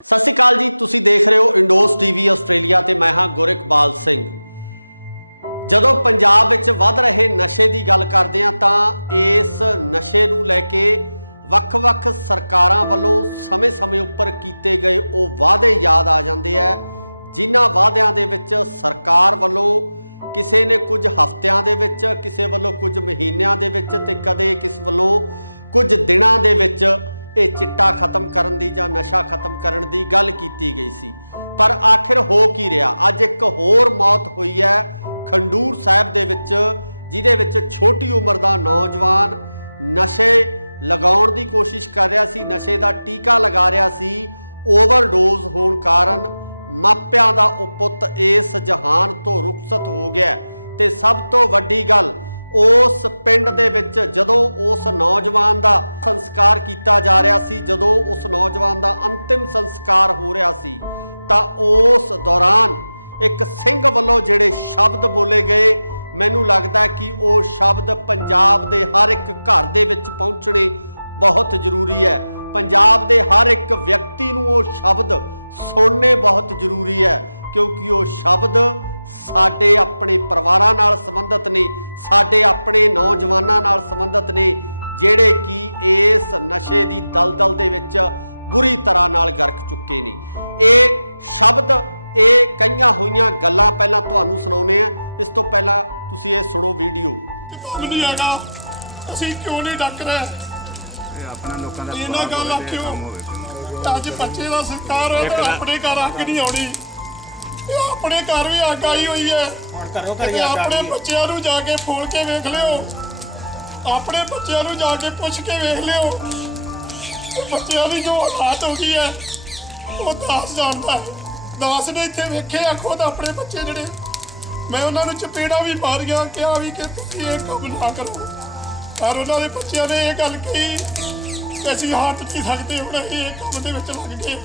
सत श्री अकाल जी, तुसी देख रहे हो इंडोस टीवी आस्ट्रेलिया ते मैं हाँ गुरइकबाल सिंह। जदों पंजाब विच वध रहे नशे की गल करदे हां तां इस नशे नूं लैके वख-वख सरकारां वल्लों समय-समय उपर कीते गए वो वादे याद आ जांदे है, जिन्हां वादियां दे विच सरकार वल्लों किसी ने कुछ हफ्तियां दे विच, किसी वल्लों कुछ महीनियां दे विच ते कदे किस वल्लों कुछ दिनां दे विच ये चिट्टा खत्म करन दी जां नशा खत्म करन दी गल कीती गई सी। पर आखिर हो की रहा? अज एक होर मौत हुई है खंडूर साहिब दे विच, जिहदे विच छोटी उम्र दा नौजवान नशे लगाउण दी कोशिश कर रहा सी, नशे दा टीका लगा रहा सी। ओवरडोज होण कारण मापियां दा ओ पुੱਤ इस जहान तो रुखसत हो गया। ते सब तो वड्डी गल, उस पिंड दे विच जदों उस नौजवान दा संस्कार किया जा रहा सी, जदों उस नौजवान दा अंतिम संस्कार हो रहा सी, तां उस दौरान एक सिंह वल्लों जिहड़े शब्द बोले गए, मैनूं लगदा है कि वो शब्द पंजाब दे हर एक घर दे विच पहुंचने बहुत जरूरी है। पंजाब दे हर एक व्यक्ति नूं वो शब्द सुनने बहुत जरूरी है, क्योंकि वो शब्द साडे अपने परिवारां नाल संबंधित ने, साडे अपने नौजवानां नाल संबंधित ने, जिहड़े कि इस नशे दी दलदल दे विच बुरी तरह नाल गरक चुके ने। ये शब्द ये कईयां होईयां गल्लां पहलां तुहानूं सुणाउने आ। इस तो पहलां तुसीं ये सुणो वीडियो। नहीं हैगा, असीं क्यों नहीं डक रहे? इन्हां गल आखिओ अज बच्चे दा संस्कार है तो अपने घर अग नहीं आउणी, अपने घर भी अग आई हुई है। अपने बच्चों नूं जाके फोल के वेख लिओ, अपने बच्चों नूं जाके पुछ के वेख लिओ, बच्चों की जो हालात हो गई है वो दास जानता है। दास ने इत्थे वेखे आ खुद अपने बच्चे जिहड़े, मैं उन्होंने चपेड़ा भी मारिया, कहा भी कि तुसीं ये काम ना करो, पर उन्होंने बच्चों ने यह गल कही कि असीं हट नहीं सकते, हुण असीं इह काम दे विच लग गए।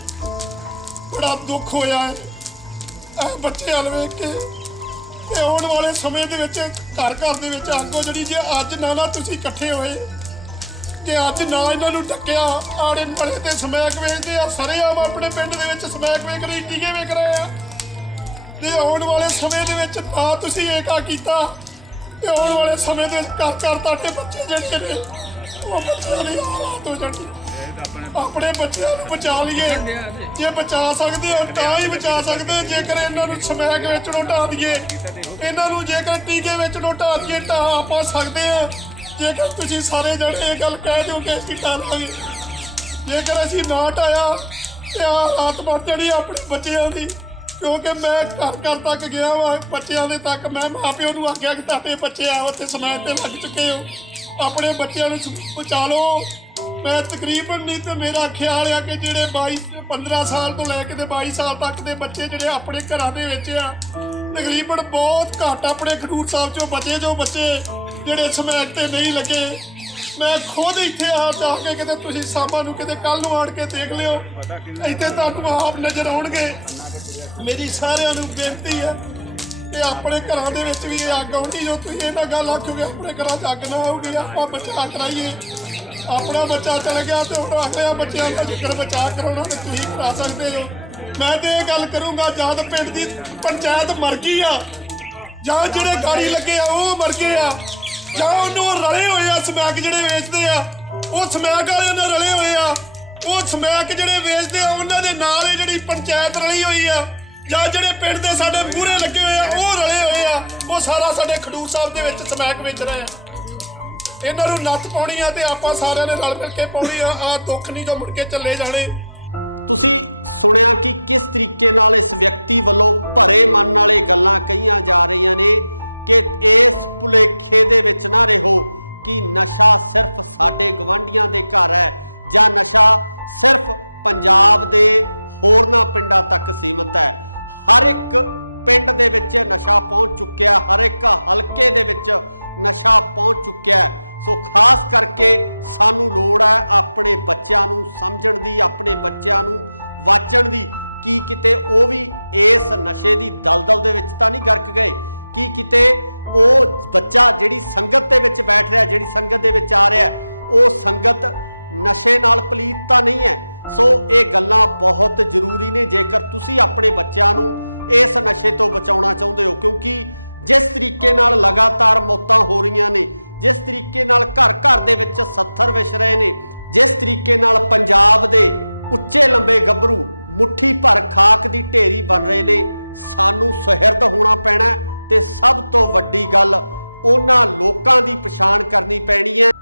बड़ा दुख होया है बच्चे हल वेख के। ते आउण वाले समय दे विच घर घर दे विच आगो जिहड़ी, जे अज ना तुसीं इकट्ठे होए, जे अज ना इन्हां नूं ढक्किया, आड़े मड़े ते समैक वेचदे आ, सरेआम अपने पिंड दे विच समैक वेच रहे, टीके वेच रहे आ। ते आउण वाले समय दे विच ना तुसीं एका कीता, ते आउण वाले समय दे विच घर घर तुहाडे बच्चे जिहड़े ने वो बच्चों दी हालात हो जाणी। अपने बच्चों को बचा लीए, जे बचा सकते हो तां ही बचा सकते। जेकर इन्हां नूं समैक वेचणों ढा दईए, इन्हां नूं जेकर टीके वेचणों ढा दईए ढा आपां सकते हैं। जेकर तुसीं सारे जणे ये गल कह दिओ कि असीं ढालांगे, जेकर असीं ना ढाया ते हालात बन जाणी अपने बच्चों की। क्योंकि मैं घर घर तक गया वा, बच्चों के तक मैं माँ प्यो नूं आख्या कि तुहाडे बच्चे आ उत्थे समैक ते लग चुके हो, अपने बच्चों नूं बचा लो। मैं तकरीबन नहीं तो मेरा ख्याल है कि जिहड़े 15 साल तो लैके 22 साल तक के बच्चे जिहड़े अपने घरां दे विच आ, तकरीबन बहुत घट अपने खडूर साहब चों बचे जो बच्चे जिहड़े समैक ते नहीं लगे। मैं खुद इत्थे आ जाके किते तुसीं सामां नूं किते कल नूं आण के देख लिओ, इत्थे तुहानूं आप नज़र आउणगे। मेरी सारिआं नूं बेनती है कि अपने घरां दे विच भी अग आउणी, जो तुसीं इन्हां गल आखोगे अपने घरां च अग ना आऊगी, आपां बचा कराइए। अपना बच्चा चल गया तो हम अगले बच्चों का जिक्र बचा कराना तो तुम करा सकते हो। मैं तो ये गल करूँगा, जां तो पिंड की पंचायत मर गई आ, जां जिहड़े गाड़ी लगे आ वो मर गए आ, जां उन्होंने रले हुए आ समैक जिहड़े वेचते आ, वो समैक वाले नाल रले हुए आ, वो समैक जिहड़े वेचते आ उन्होंने नाल ही जिहड़ी पंचायत रली हुई आ, जां जिहड़े पिंड दे साडे मूहरे लगे हुए आ वो रले हुए आ, वो सारा साडे खडूर साहब दे विच समैक वेच रहे आ। इन्हां नूं नੱਥ पाउणी आ ते आपां सारिਆਂ ने रल मिल के पाउणी आ दुख नहीं जो मुड़ के चले जाने। ਤੁਸੀਂ ਸੁਣਿਆ ਕਿ ਕਿਸ ਤਰੀਕੇ ਨਾਲ ਇਸ ਵਿਅਕਤੀ ਵੱਲੋਂ ਭਰੇ ਮਨ ਵਾਲੇ ਗੱਲਾਂ ਕਹੀਆਂ ਜਾ ਰਹੀਆਂ ਨੇ ਕਿ ਇਸ ਭੁਲੇਖੇ ਦੇ ਵਿੱਚ ਨਾ ਰਹੋ ਕਿ ਨਸ਼ਾ ਸਿਰਫ ਸਾਡੇ ਗਵਾਂਢੀਆਂ ਦੇ ਘਰ ਹੈ ਜਾਂ ਨਸ਼ਾ ਸਿਰਫ ਪੰਜਾਬ ਦੇ ਹੋਰਨਾਂ ਪਿੰਡਾਂ ਤੱਕ ਸੀਮਤ ਹੈ। ਹਰ ਇੱਕ ਪਿੰਡ ਦੇ ਵਿੱਚ ਨਸ਼ਾ ਪਹੁੰਚ ਚੁੱਕਿਆ, ਹਰ ਇੱਕ ਹਲਕੇ ਦੇ ਵਿੱਚ नशा पहुँच चुक्या है। सो खास करके सानू लोड़ है अपने बच्चों नूं समझण दी, अपने बच्चों नूं वाचण दी कि किते वो भी इस नशे की दलदल दे विच तां नहीं गरक गए, कि किते वो बच्चा जिहड़ी संगत दे विच बैठ रहा, जिहड़ी संगत दे विच आ रहा, वो संगत नशे नाल पलीत तां नहीं है। ਸੋ ਇਹ ਗੱਲਾਂ ਬਹੁਤ ਜ਼ਰੂਰੀ ਨੇ ਜੇਕਰ ਤੁਸੀਂ ਆਪਣੇ ਬੱਚਿਆਂ ਨੂੰ ਇਸ ਨਸ਼ੇ ਤੋਂ ਬਚਾਉਣਾ ਚਾਹੁੰਦੇ ਹੋ, ਕਿਉਂਕਿ ਜਿਸ ਤਰੀਕੇ ਨਾਲ ਲਗਾਤਾਰ ਮੌਤਾਂ ਹੋ ਰਹੀਆਂ ਨੇ, ਜਿਸ ਤਰੀਕੇ ਨਾਲ ਘਰ ਘਰ ਦੇ ਵਿੱਚ 70 ਵਿਛ ਰਹੇ ਨੇ, ਜਿਸ ਤਰੀਕੇ ਨਾਲ ਪੰਜਾਬ ਦੇ ਉੱਚੇ ਲੰਬੇ ਗੱਭਰੂ ਮੁੱਠੀ ਭਰ ਖਾਕ ਦੀ ਢੇਰੀ ਬਣ ਰਹੇ ਨੇ, ਸਾਨੂੰ ਸੁਹਿਰਦ ਹੋਣਾ ਪੈਣਾ ਤੇ ਸਭ ਤੋਂ ਵੱਡੀ ਗੱਲ ਉਹਨਾਂ ਲੋਕਾਂ ਦੀ ਪਛਾਣ ਕਰਨੀ ਪੈਣੀ ਹੈ